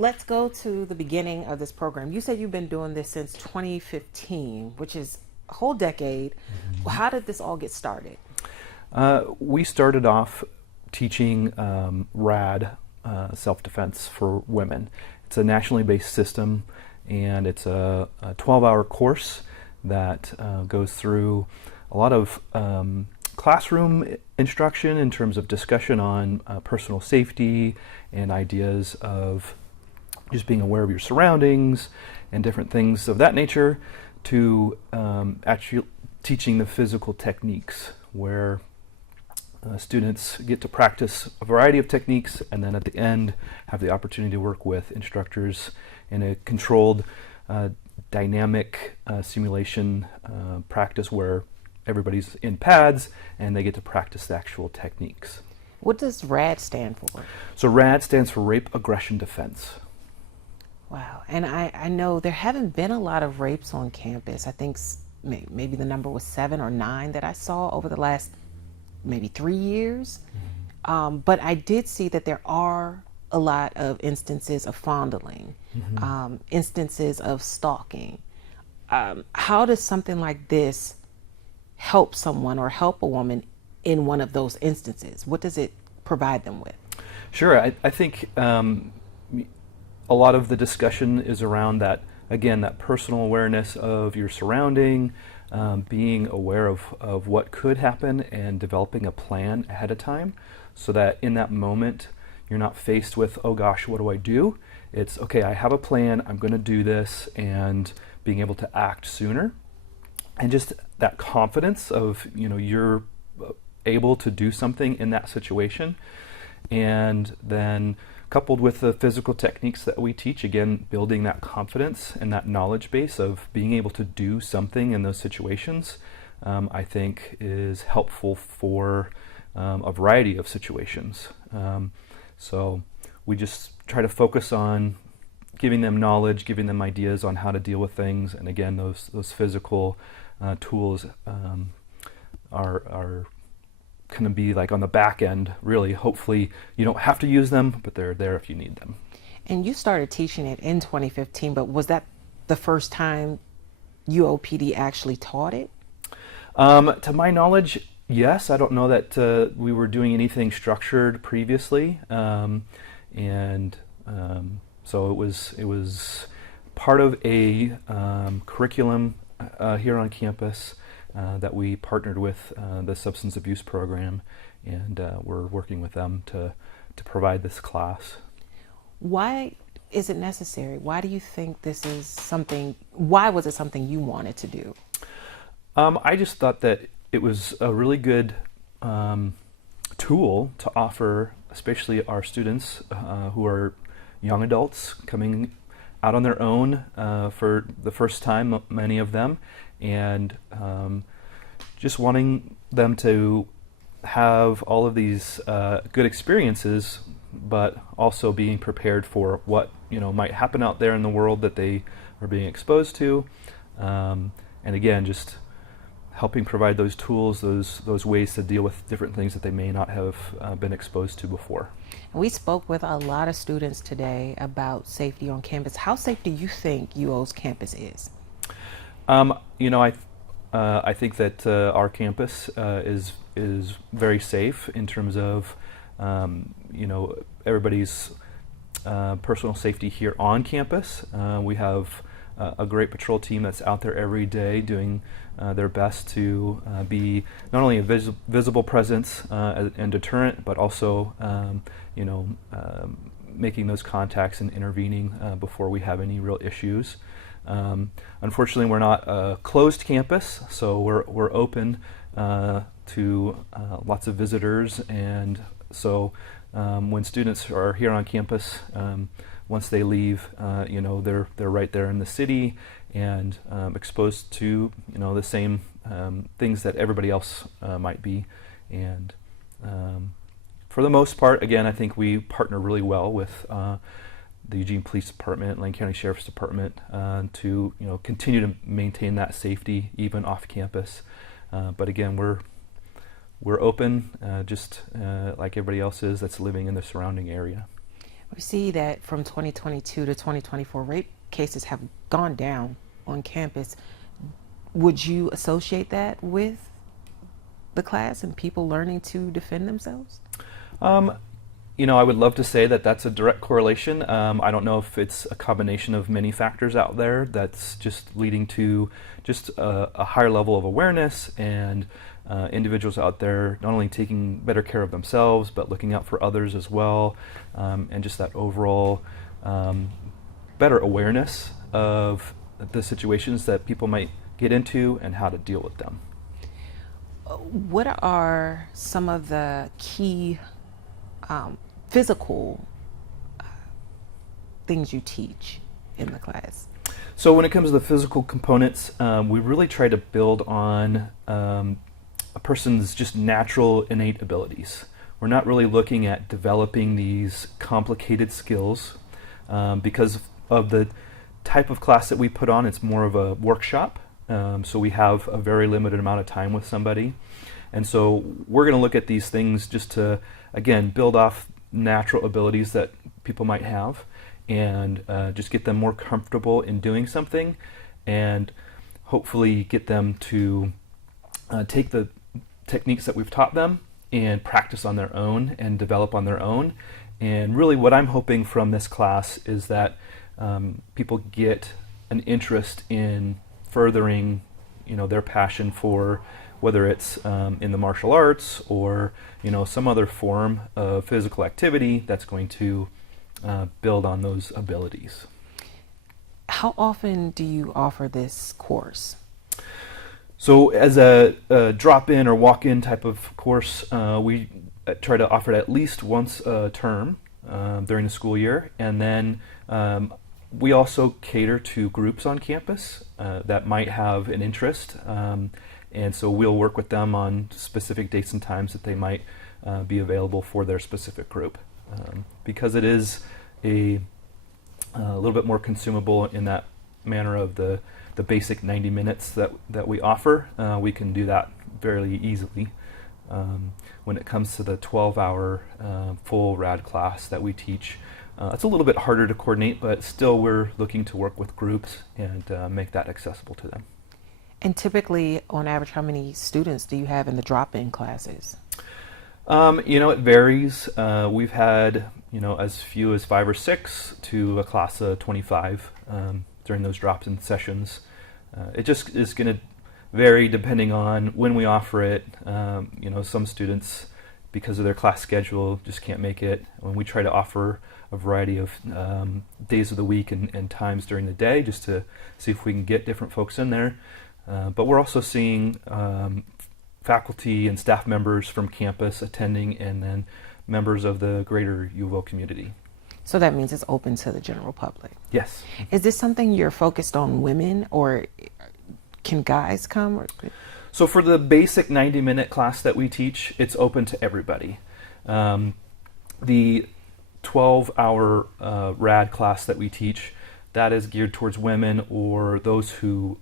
let's go to the beginning of this program. You said you've been doing this since 2015, which is a whole decade. How did this all get started? We started off teaching RAD, self-defense for women. It's a nationally based system, and it's a 12-hour course that goes through a lot of classroom instruction in terms of discussion on personal safety and ideas of just being aware of your surroundings and different things of that nature, to actually teaching the physical techniques where students get to practice a variety of techniques, and then at the end have the opportunity to work with instructors in a controlled dynamic simulation practice where everybody's in pads and they get to practice the actual techniques. What does RAD stand for? So RAD stands for Rape, Aggression, Defense. Wow. And I know there haven't been a lot of rapes on campus. I think maybe the number was 7 or 9 that I saw over the last maybe 3 years. But I did see that there are a lot of instances of fondling, instances of stalking. How does something like this help someone or help a woman in one of those instances? What does it provide them with? Sure. I think a lot of the discussion is around that, again, that personal awareness of your surrounding, being aware of what could happen and developing a plan ahead of time so that in that moment you're not faced with, oh gosh, what do I do? It's, okay, I have a plan, I'm going to do this, and being able to act sooner. And just that confidence of, you're able to do something in that situation. And then coupled with the physical techniques that we teach, again, building that confidence and that knowledge base of being able to do something in those situations, I think is helpful for a variety of situations. So we just try to focus on giving them knowledge, giving them ideas on how to deal with things, and again, those physical tools are going to be like on the back end, really. Hopefully you don't have to use them, but they're there if you need them. And you started teaching it in 2015, but was that the first time UOPD actually taught it? To my knowledge, yes. I don't know that we were doing anything structured previously, so it was part of a curriculum here on campus that we partnered with the substance abuse program, and we're working with them to provide this class. Why is it necessary? Why do you think this is something, why was it something you wanted to do? I just thought that it was a really good tool to offer, especially our students who are young adults coming out on their own for the first time, many of them, and just wanting them to have all of these good experiences, but also being prepared for what might happen out there in the world that they are being exposed to, and again, just helping provide those tools, those ways to deal with different things that they may not have been exposed to before. We spoke with a lot of students today about safety on campus. How safe do you think UO's campus is? I think that our campus is very safe in terms of everybody's personal safety here on campus. We have a great patrol team that's out there every day doing their best to be not only a visible presence and deterrent, but also making those contacts and intervening before we have any real issues. Unfortunately, we're not a closed campus, so we're open to lots of visitors, and so when students are here on campus, once they leave, they're right there in the city and exposed to the same things that everybody else might be. And for the most part, again, I think we partner really well with the Eugene Police Department, Lane County Sheriff's Department, to continue to maintain that safety even off campus. But again, we're open, just like everybody else is that's living in the surrounding area. We see that from 2022 to 2024, rape cases have gone down on campus. Would you associate that with the class and people learning to defend themselves? I would love to say that that's a direct correlation. I don't know if it's a combination of many factors out there that's just leading to just a higher level of awareness and individuals out there not only taking better care of themselves, but looking out for others as well, and just that overall better awareness of the situations that people might get into and how to deal with them. What are some of the key physical things you teach in the class? So when it comes to the physical components, we really try to build on a person's just natural innate abilities. We're not really looking at developing these complicated skills because of the type of class that we put on. It's more of a workshop, so we have a very limited amount of time with somebody. And so we're going to look at these things just to, again, build off natural abilities that people might have and just get them more comfortable in doing something and hopefully get them to take the techniques that we've taught them and practice on their own and develop on their own. And really what I'm hoping from this class is that people get an interest in furthering, their passion for whether it's in the martial arts or some other form of physical activity that's going to build on those abilities. How often do you offer this course? So as a drop-in or walk-in type of course, we try to offer it at least once a term during the school year, and then we also cater to groups on campus that might have an interest. And so we'll work with them on specific dates and times that they might be available for their specific group. Because it is a little bit more consumable in that manner of the basic 90 minutes that we offer, we can do that fairly easily. When it comes to the 12-hour full RAD class that we teach, it's a little bit harder to coordinate, but still we're looking to work with groups and make that accessible to them. And typically, on average, how many students do you have in the drop-in classes? It varies. We've had, as few as 5 or 6 to a class of 25 during those drop-in sessions. It just is going to vary depending on when we offer it. Some students, because of their class schedule, just can't make it. When we try to offer a variety of days of the week and times during the day just to see if we can get different folks in there. But we're also seeing faculty and staff members from campus attending, and then members of the greater U of O community. So that means it's open to the general public? Yes. Is this something you're focused on women, or can guys come? So for the basic 90-minute class that we teach, it's open to everybody. The 12-hour RAD class that we teach, that is geared towards women or those who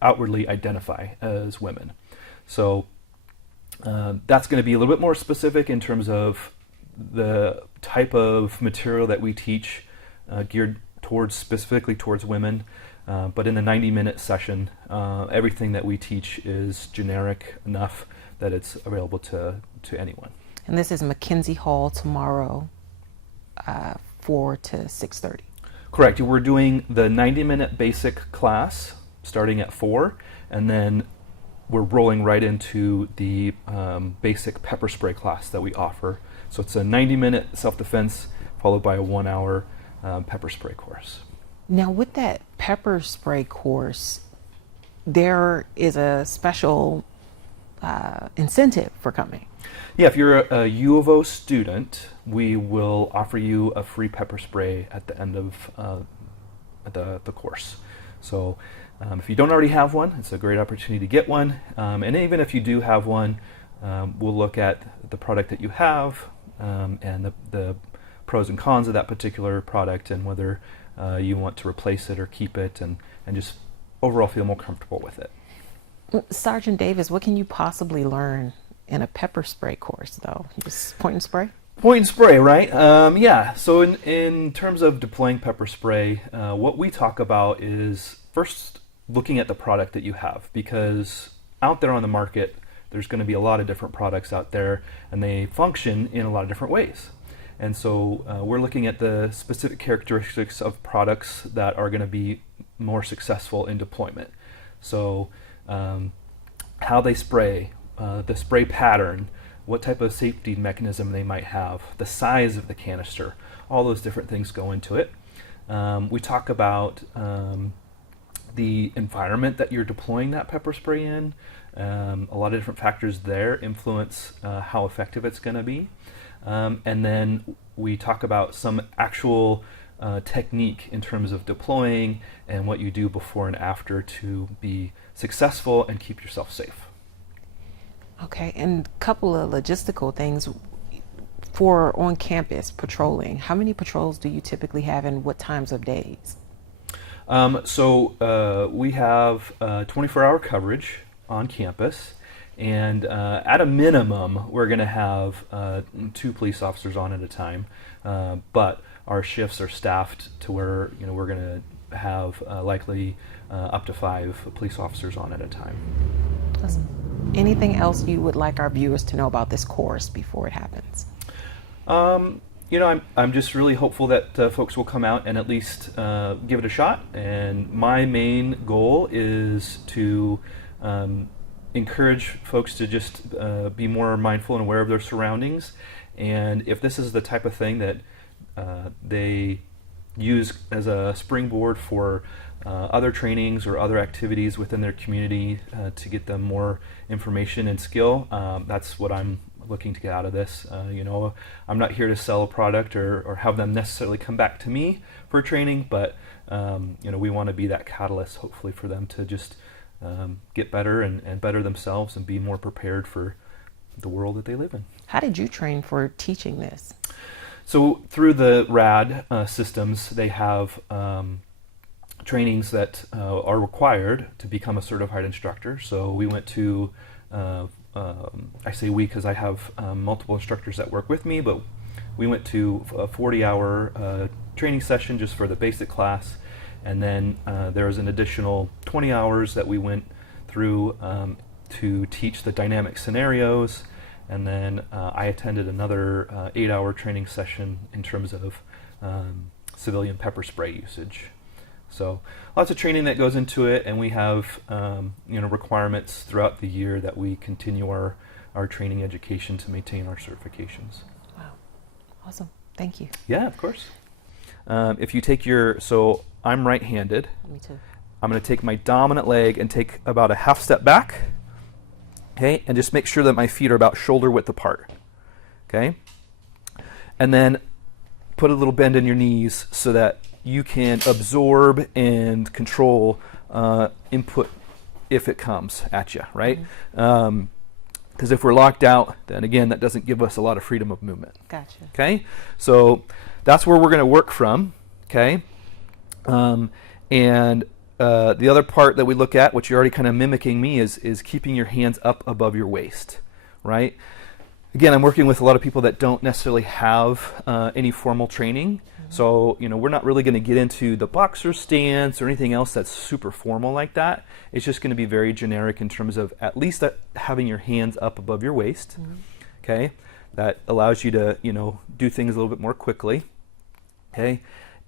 outwardly identify as women. So that's going to be a little bit more specific in terms of the type of material that we teach, geared specifically towards women. But in the 90-minute session, everything that we teach is generic enough that it's available to anyone. And this is Mackenzie Hall tomorrow, 4 to 6:30. Correct. We're doing the 90-minute basic class starting at 4, and then we're rolling right into the basic pepper spray class that we offer. So it's a 90-minute self-defense followed by a 1-hour pepper spray course. Now, with that pepper spray course, there is a special incentive for coming. Yeah, if you're a U of O student, we will offer you a free pepper spray at the end of the course. So if you don't already have one, it's a great opportunity to get one. And even if you do have one, we'll look at the product that you have and the pros and cons of that particular product and whether you want to replace it or keep it and just overall feel more comfortable with it. Sergeant Davis, what can you possibly learn in a pepper spray course, though? You just point and spray? Point and spray, right? Yeah. So in terms of deploying pepper spray, what we talk about is first looking at the product that you have, because out there on the market, there's going to be a lot of different products out there, and they function in a lot of different ways. And so we're looking at the specific characteristics of products that are going to be more successful in deployment. So how they spray, the spray pattern, what type of safety mechanism they might have, the size of the canister, all those different things go into it. We talk about the environment that you're deploying that pepper spray in. A lot of different factors there influence how effective it's going to be. And then we talk about some actual technique in terms of deploying and what you do before and after to be successful and keep yourself safe. Okay, and a couple of logistical things for on campus patrolling. How many patrols do you typically have and what times of days? So we have 24-hour coverage on campus, and at a minimum we're going to have 2 police officers on at a time, but our shifts are staffed to where we're going to have likely up to 5 police officers on at a time. Awesome. Anything else you would like our viewers to know about this course before it happens? I'm just really hopeful that folks will come out and at least give it a shot. And my main goal is to encourage folks to just be more mindful and aware of their surroundings. And if this is the type of thing that they use as a springboard for other trainings or other activities within their community to get them more information and skill, that's what I'm looking to get out of this. I'm not here to sell a product or have them necessarily come back to me for training, but we want to be that catalyst, hopefully, for them to just get better and better themselves and be more prepared for the world that they live in. How did you train for teaching this? So through the RAD systems, they have trainings that are required to become a certified instructor. So we went to, I say we because I have multiple instructors that work with me, but we went to a 40-hour training session just for the basic class, and then there was an additional 20 hours that we went through to teach the dynamic scenarios, and then I attended another 8-hour training session in terms of civilian pepper spray usage. So lots of training that goes into it, and we have requirements throughout the year that we continue our training education to maintain our certifications. Wow, awesome! Thank you. Yeah, of course. If you take so I'm right-handed. Me too. I'm going to take my dominant leg and take about a half step back. Okay, and just make sure that my feet are about shoulder width apart. Okay, and then put a little bend in your knees so that you can absorb and control input if it comes at you, right? Because if we're locked out, then again, that doesn't give us a lot of freedom of movement. Gotcha. Okay, so that's where we're going to work from. Okay, and the other part that we look at, which you're already kind of mimicking me, is keeping your hands up above your waist, right? Again, I'm working with a lot of people that don't necessarily have any formal training. So, we're not really going to get into the boxer stance or anything else that's super formal like that. It's just going to be very generic in terms of at least having your hands up above your waist. Okay, that allows you to, do things a little bit more quickly. Okay,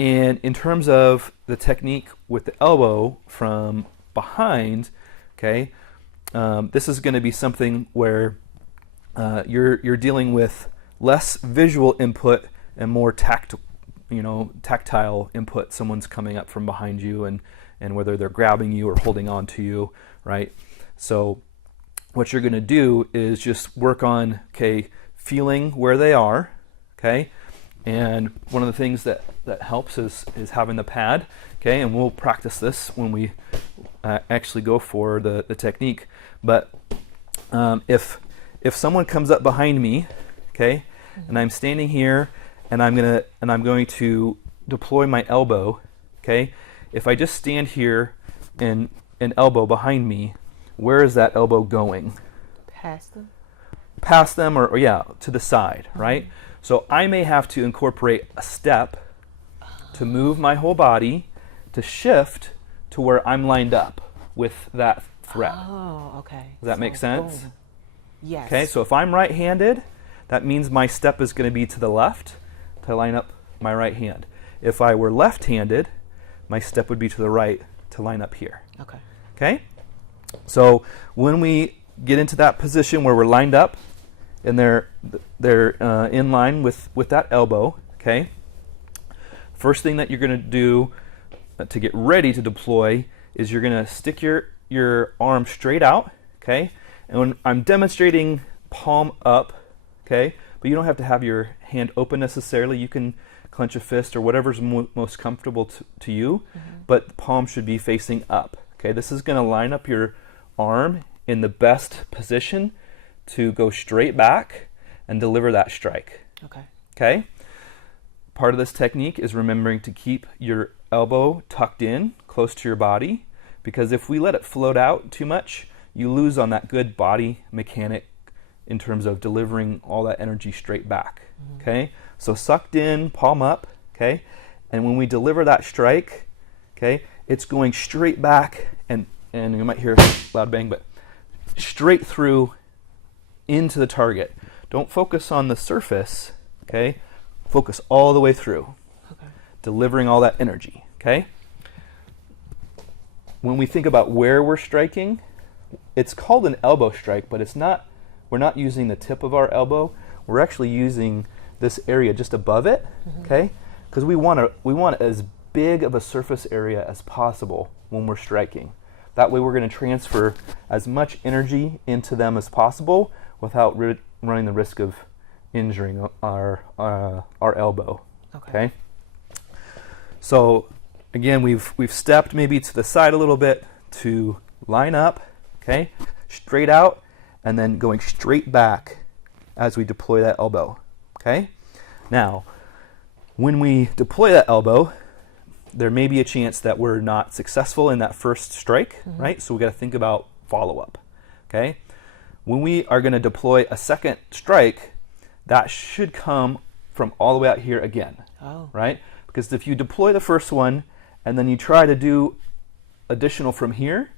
and in terms of the technique with the elbow from behind, okay, this is going to be something where you're dealing with less visual input and more tactile input. Someone's coming up from behind you and whether they're grabbing you or holding on to you, right? So what you're going to do is just work on, feeling where they are, okay? And one of the things that helps is having the pad, okay? And we'll practice this when we actually go for the technique. But if someone comes up behind me, okay, and I'm standing here, and I'm going to deploy my elbow, okay? If I just stand here and an elbow behind me, where is that elbow going? Past them? Past them or to the side, right? So I may have to incorporate a step to move my whole body to shift to where I'm lined up with that thread. Oh, okay. Does that make sense? Boom. Yes. Okay, so if I'm right-handed, that means my step is going to be to the left to line up my right hand. If I were left-handed, my step would be to the right to line up here. Okay. Okay? So when we get into that position where we're lined up and they're in line with that elbow, okay? First thing that you're going to do to get ready to deploy is you're going to stick your arm straight out, okay? And when I'm demonstrating palm up, okay, but you don't have to have your hand open necessarily. You can clench a fist or whatever's most comfortable to you, but the palm should be facing up, okay? This is going to line up your arm in the best position to go straight back and deliver that strike. Okay. Okay? Part of this technique is remembering to keep your elbow tucked in close to your body, because if we let it float out too much, you lose on that good body mechanic in terms of delivering all that energy straight back. Okay? So sucked in, palm up, okay? And when we deliver that strike, okay, it's going straight back and you might hear a loud bang, but straight through into the target. Don't focus on the surface, okay? Focus all the way through, delivering all that energy, okay? When we think about where we're striking, it's called an elbow strike, but we're not using the tip of our elbow. We're actually using this area just above it, okay? Because we want as big of a surface area as possible when we're striking. That way we're going to transfer as much energy into them as possible without running the risk of injuring our elbow. Okay. So again, we've stepped maybe to the side a little bit to line up, okay, straight out, and then going straight back as we deploy that elbow. Okay. Now, when we deploy that elbow, there may be a chance that we're not successful in that first strike, right? So we got to think about follow-up, okay? When we are going to deploy a second strike, that should come from all the way out here again, right? Because if you deploy the first one and then you try to do additional from here,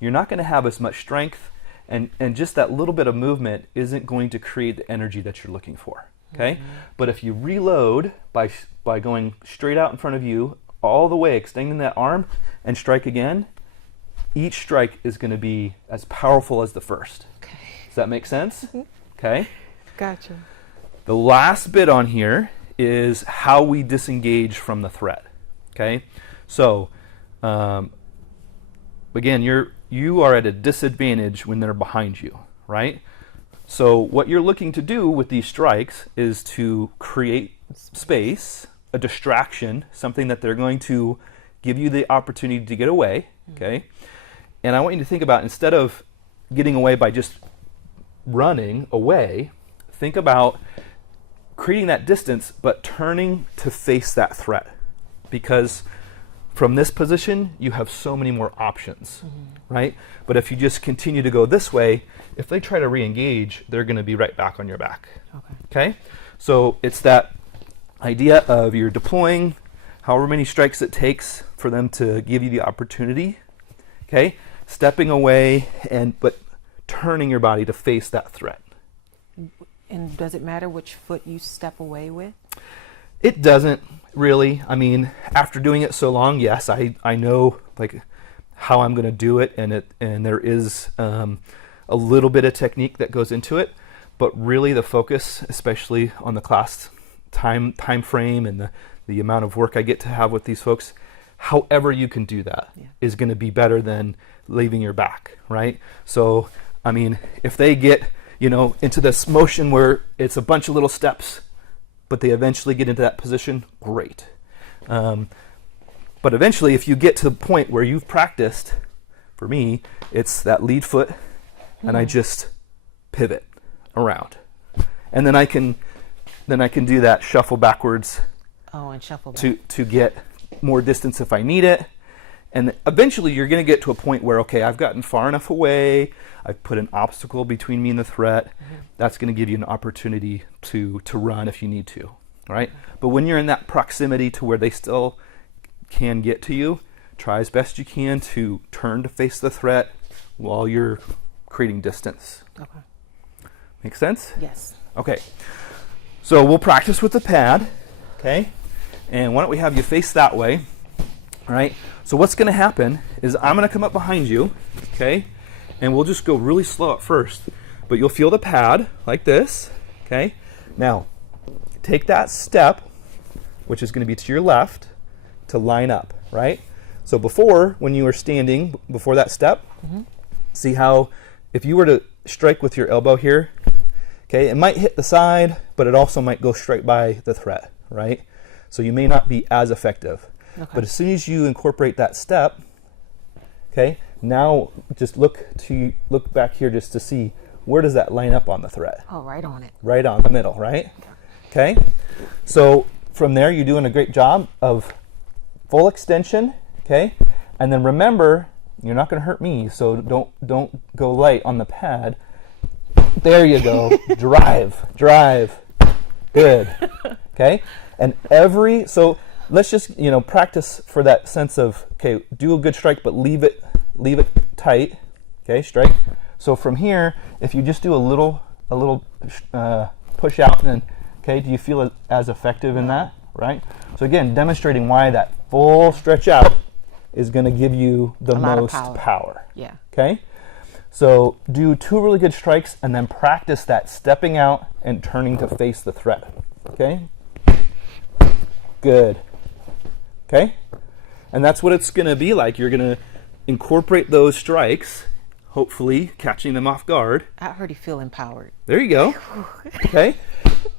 you're not going to have as much strength, and just that little bit of movement isn't going to create the energy that you're looking for, okay? But if you reload by going straight out in front of you, all the way, extending that arm and strike again, each strike is going to be as powerful as the first. Okay. Does that make sense? Okay. Gotcha. The last bit on here is how we disengage from the threat. Okay. So, again, you are at a disadvantage when they're behind you, right? So what you're looking to do with these strikes is to create space, a distraction, something that they're going to give you the opportunity to get away, okay? And I want you to think about, instead of getting away by just running away, think about creating that distance but turning to face that threat. Because from this position, you have so many more options, right? But if you just continue to go this way, if they try to re-engage, they're going to be right back on your back. Okay? So it's that idea of you're deploying however many strikes it takes for them to give you the opportunity, okay? Stepping away but turning your body to face that threat. And does it matter which foot you step away with? It doesn't really. I mean, after doing it so long, yes, I know like how I'm going to do it, and there is a little bit of technique that goes into it, but really the focus, especially on the class time frame and the amount of work I get to have with these folks, however you can do that is going to be better than leaving your back, right? So, I mean, if they get, into this motion where it's a bunch of little steps, but they eventually get into that position, great. But eventually, if you get to the point where you've practiced, for me, it's that lead foot, and I just pivot around. And then I can do that shuffle backwards and shuffle back. to get more distance if I need it. And eventually you're going to get to a point where, okay, I've gotten far enough away, I've put an obstacle between me and the threat. That's going to give you an opportunity to run if you need to, right? But when you're in that proximity to where they still can get to you, try as best you can to turn to face the threat while you're creating distance. Okay. Make sense? Yes. Okay. So we'll practice with the pad, okay? And why don't we have you face that way, all right? So what's going to happen is I'm going to come up behind you, okay? And we'll just go really slow at first. But you'll feel the pad like this, okay? Now, take that step, which is going to be to your left, to line up, right? So before, when you were standing, before that step, see how if you were to strike with your elbow here, okay, it might hit the side, but it also might go straight by the threat, right? So you may not be as effective. Okay. But as soon as you incorporate that step, okay, now just look back here just to see where does that line up on the threat. Oh, right on it. Right on the middle, right? Okay. So from there, you're doing a great job of full extension, okay? And then remember, you're not going to hurt me, so don't go light on the pad. There you go. Drive. Good. Okay? And so let's just, practice for that sense of, okay, do a good strike, but leave it tight. Okay, strike. So from here, if you just do a little push out, and okay, do you feel it as effective in that? Right? So again, demonstrating why that full stretch out is going to give you the most power. Yeah. Okay? So do 2 really good strikes and then practice that stepping out and turning to face the threat. Okay? Good. Okay? And that's what it's going to be like. You're going to incorporate those strikes, hopefully catching them off guard. I already feel empowered. There you go. Okay?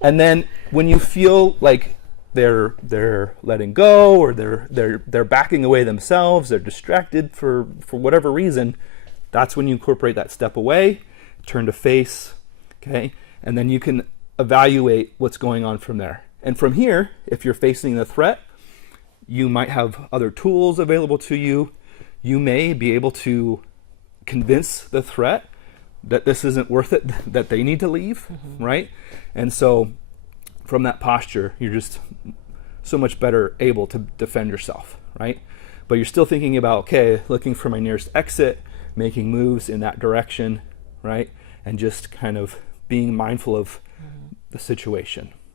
And then when you feel like they're letting go, or they're backing away themselves, they're distracted for whatever reason, that's when you incorporate that step away, turn to face, okay? And then you can evaluate what's going on from there. And from here, if you're facing the threat, you might have other tools available to you. You may be able to convince the threat that this isn't worth it, that they need to leave, right? And so from that posture, you're just so much better able to defend yourself, right? But you're still thinking about, okay, looking for my nearest exit, making moves in that direction, right? And just kind of being mindful of the situation.